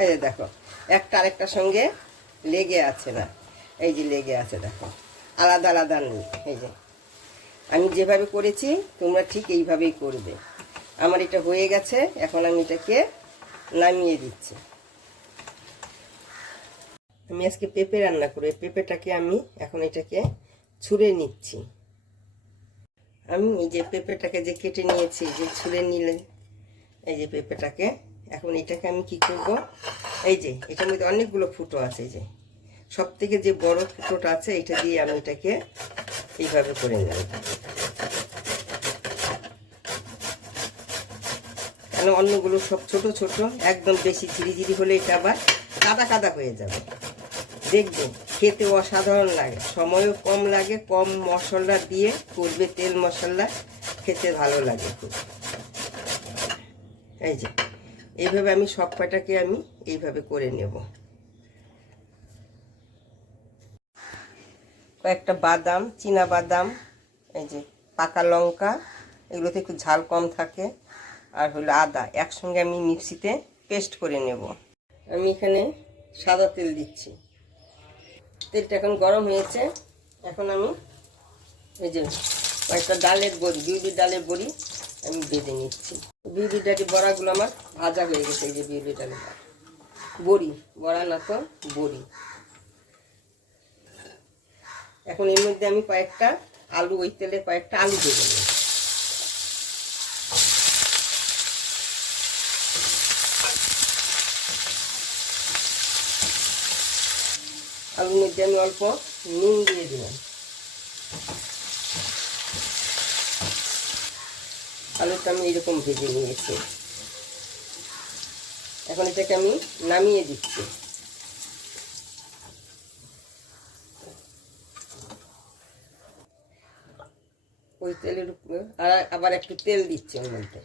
এই যে দেখো একটা আরেকটার সঙ্গে লেগে আছে না, এই যে লেগে আছে দেখো, আলাদা আলাদা নেই। এই যে আমি যেভাবে করেছি তোমরা ঠিক এইভাবেই করবে। আমার এটা হয়ে গেছে, এখন আমি এটাকে নামিয়ে দিচ্ছি। আমি আজকে পেঁপে রান্না করি, পেঁপেটাকে আমি এখন এটাকে ছুঁড়ে নিচ্ছি। আমি এই যে পেঁপেটাকে যে কেটে নিয়েছি, যে ছুঁড়ে নিলে এই যে পেঁপেটাকে, এখন এটাকে আমি কি করব, এই যে এটার মধ্যে অনেকগুলো ফুটো আছে, এই যে সব থেকে যে বড় ফুটোটা আছে এটা দিয়ে আমি এটাকে এইভাবে করে নেব। কেন অন্যগুলো সব ছোট ছোট, একদম বেশি ঝিরিঝিরি হলে এটা আবার কাদা কাদা হয়ে যাবে। দেখবে খেতে অসাধারণ লাগে, সময়ও কম লাগে, কম মশলা দিয়ে করবে, তেল মশলা, খেতে ভালো লাগে খুব। এই যে এইভাবে আমি সব কয়টাকে আমি এইভাবে করে নেব। কয়েকটা বাদাম, চীনা বাদাম, এই যে পাকা লঙ্কা, এগুলোতে একটু ঝাল কম থাকে, আর হলো আদা, একসঙ্গে আমি মিক্সিতে পেস্ট করে নেব। আমি এখানে সাদা তেল দিচ্ছি। তেলটা এখন গরম হয়েছে, এখন আমি এই যে কয়েকটা ডালের বড়ি, বিউলি ডালের বড়ি আমি ভেজে নিচ্ছি। বিউলি ডালের বড়াগুলো আমার ভাজা হয়ে গেছে। এই যে বিউলি ডালের বড়ি, বড়া না তো বড়ি। এখন এর মধ্যে আমি কয়েকটা আলু, ওই তেলে কয়েকটা আলু ভেজে নেব। আলুর মধ্যে আমি অল্প নুন দিয়ে দিলাম। আলুটা আমি এরকম ভেজে নিয়েছি, এখন এটাকে আমি নামিয়ে দিচ্ছি। ওই তেলের উপরে আবার একটু তেল দিচ্ছি ওর মধ্যে।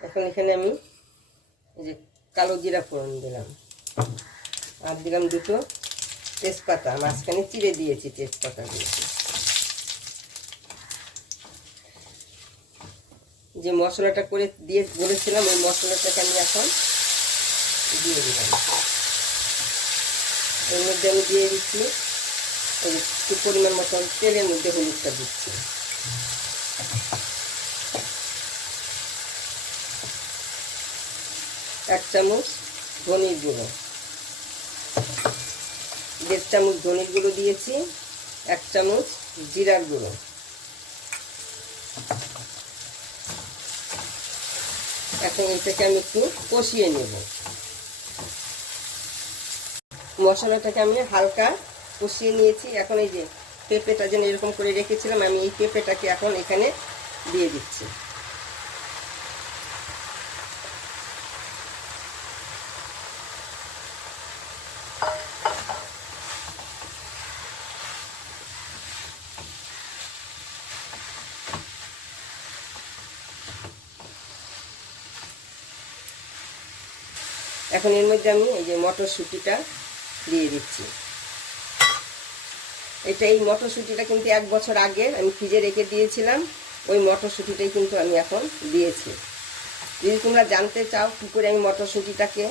এখন এখানে আমি এই যে কালো জিরা ফোড়ন দিলাম, আর দিলাম দুটো তেজপাতা, মাঝখানে চিড়ে দিয়েছি, তেজপাতা দিয়েছি। যে মশলাটা করে দিয়ে বলেছিলাম ওই মশলাটাকে আমি এখন দিয়ে দিলাম। এর মধ্যে আমি দিয়ে দিচ্ছি একটু পরিমাণ মতন তেলের মধ্যে হলুদটা দিচ্ছি। এক চামচ ধনির গুঁড়ো, 1.5 চামচ ধনির গুঁড়ো দিয়েছি, 1 চামচ জিরার গুঁড়ো। এখন এটাকে আমি একটু কষিয়ে নেব। মশলাটাকে আমি হালকা কষিয়ে নিয়েছি। এখন এই যে পেঁপেটা যেন এরকম করে রেখেছিলাম, আমি এই পেঁপেটাকে এখন এখানে দিয়ে দিচ্ছি। এখন এর মধ্যে আমি এই যে মটরশুঁটিটা দিয়ে দিচ্ছি। এই মটরশুঁটিটা কিন্তু 1 বছর আগে আমি ফ্রিজে রেখে দিয়েছিলাম, ওই মটরশুঁটিটাই কিন্তু আমি এখন দিয়েছি। যদি তোমরা জানতে চাও কী করে আমি মটরশুঁটিটাকে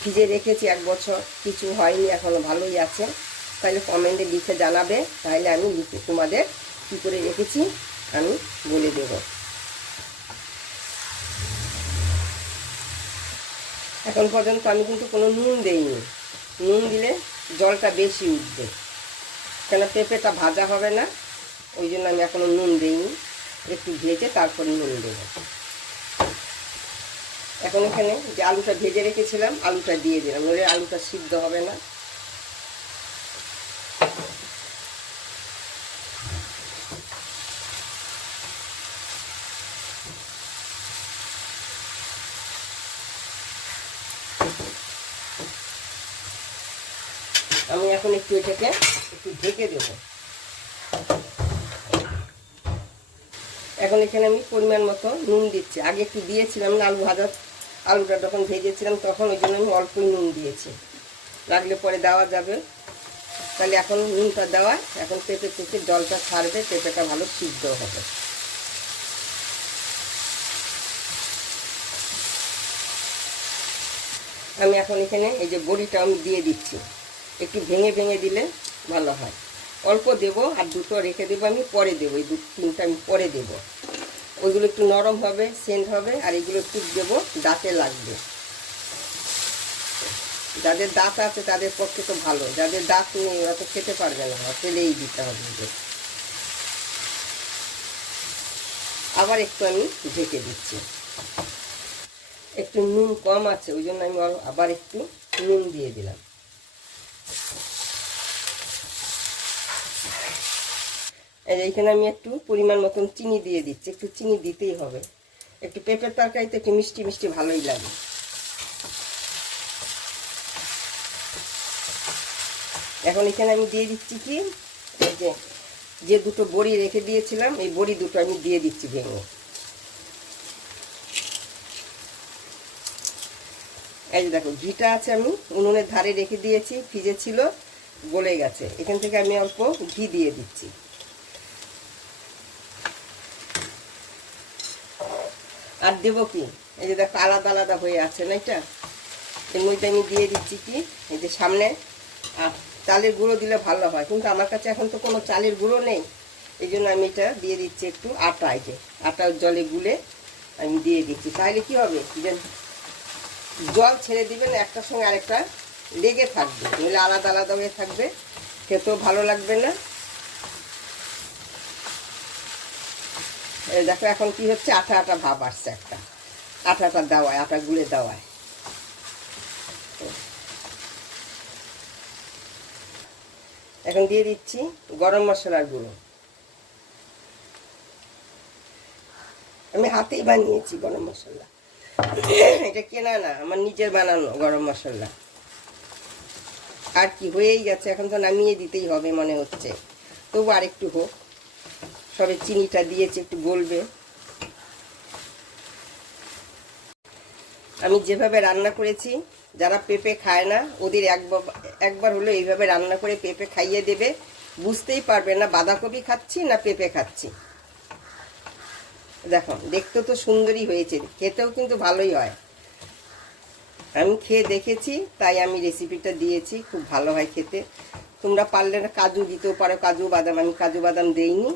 ফ্রিজে রেখেছি 1 বছর, কিছু হয়নি, এখনও ভালোই আছে, তাহলে কমেন্টে লিখে জানাবে, তাহলে আমি লিখে তোমাদের কী করে রেখেছি আমি বলে দেব। এখন পর্যন্ত আমি কিন্তু কোনো নুন দেইনি, নুন দিলে জলটা বেশি উঠবে, কেন পেঁপেটা ভাজা হবে না, ওই জন্য আমি এখনও নুন দিইনি, একটু ভেজে তারপরে নুন দেব। এখন এখানে যে আলুটা ভেজে রেখেছিলাম আলুটা দিয়ে দিলাম, নইলে আলুটা সিদ্ধ হবে না। আমি এখন একটু এটাকে একটু ঢেকে দেব। এখন এখানে আমি পরিমাণ মতো নুন দিচ্ছি, আগে একটু দিয়েছিলাম না আলুটা যখন ভেজেছিলাম তখন, ওই জন্য আমি অল্পই নুন দিয়েছি, লাগলে পরে দেওয়া যাবে। তাহলে এখন নুনটা দেওয়া, এখন পেঁপে জলটা ছাড়বে, পেঁপেটা ভালো সিদ্ধ হবে। আমি এখন এখানে এই যে বড়িটা আমি দিয়ে দিচ্ছি, একটু ভেঙে ভেঙে দিলে ভালো হয়। অল্প দেবো আর দুটো রেখে দেবো, আমি পরে দেবো, এই 2-3টা আমি পরে দেবো। ওইগুলো একটু নরম হবে, সেন্ট হবে, আর এগুলো একটু দেবো, দাঁতে লাগবে। যাদের দাঁত আছে তাদের পক্ষে তো ভালো, যাদের দাঁত নেই ওরা তো খেতে পারবে না, ফেলেই দিতে হবে। আবার একটু আমি ঢেকে দিচ্ছি। একটু নুন কম আছে, ওই জন্য আমি আবার একটু নুন দিয়ে দিলাম। এইখানে আমি একটু পরিমাণ মতন চিনি দিয়ে দিচ্ছি, একটু চিনি দিতেই হবে, একটু পেঁপের তরকারিতে একটু মিষ্টি মিষ্টি ভালোই লাগে। এখন এখানে আমি দিয়ে দিচ্ছি কি, এই যে দুটো বড়ি রেখে দিয়েছিলাম, এই বড়ি দুটো আমি দিয়ে দিচ্ছি ভেঙে। এই যে দেখো ঘিটা আছে, আমি উনুনের ধারে রেখে দিয়েছি, ফ্রিজে ছিল, গলে গেছে। এখান থেকে আমি অল্প ঘি দিয়ে দিচ্ছি। আর দেবো কি, এই যে দেখো আলাদা আলাদা হয়ে আছে না, এটা এর মধ্যে আমি দিয়ে দিচ্ছি কি, এই যে সামনে চালের গুঁড়ো দিলে ভালো হয়, কিন্তু আমার কাছে এখন তো কোনো চালের গুঁড়ো নেই, এই জন্য আমি এটা দিয়ে দিচ্ছি একটু আটা। এই যে আটা জলে গুলে আমি দিয়ে দিচ্ছি, তাহলে কি হবে যে জল ছেড়ে দিবেন, একটার সঙ্গে আরেকটা লেগে থাকবে, নইলে আলাদা আলাদা হয়ে থাকবে, খেতেও ভালো লাগবে না। দেখো এখন কি হচ্ছে, আটা আটা ভাব আসছে, একটা আটাটা দেওয়ায়, আটা গুলে দেওয়ায়। এখন দিয়ে দিচ্ছি গরম মশলার গুঁড়ো, আমি হাতেই বানিয়েছি গরম মশলা, এটা কেনা না, আমার নিজের বানানো গরম মশলা। আর কি হয়েই গেছে, এখন তো নামিয়ে দিতেই হবে মনে হচ্ছে, তবু আরেকটু হোক, সবে চিনিটা দিয়েছি, একটু গলবে। আমি যেভাবে রান্না করেছি, যারা পেঁপে খায় না ওদের একবার হলো এইভাবে রান্না করে পেঁপে খাইয়ে দেবে, বুঝতেই পারবে না বাঁধাকপি খাচ্ছি না পেঁপে খাচ্ছি। দেখো দেখতে তো সুন্দরই হয়েছে, খেতেও কিন্তু ভালোই হয়। আমি খেয়ে দেখেছি, তাই আমি রেসিপিটা দিয়েছি, খুব ভালো হয় খেতে। তোমরা পারলে না কাজু দিতেও পারো, কাজু বাদাম, আমি কাজু বাদাম দেইনি,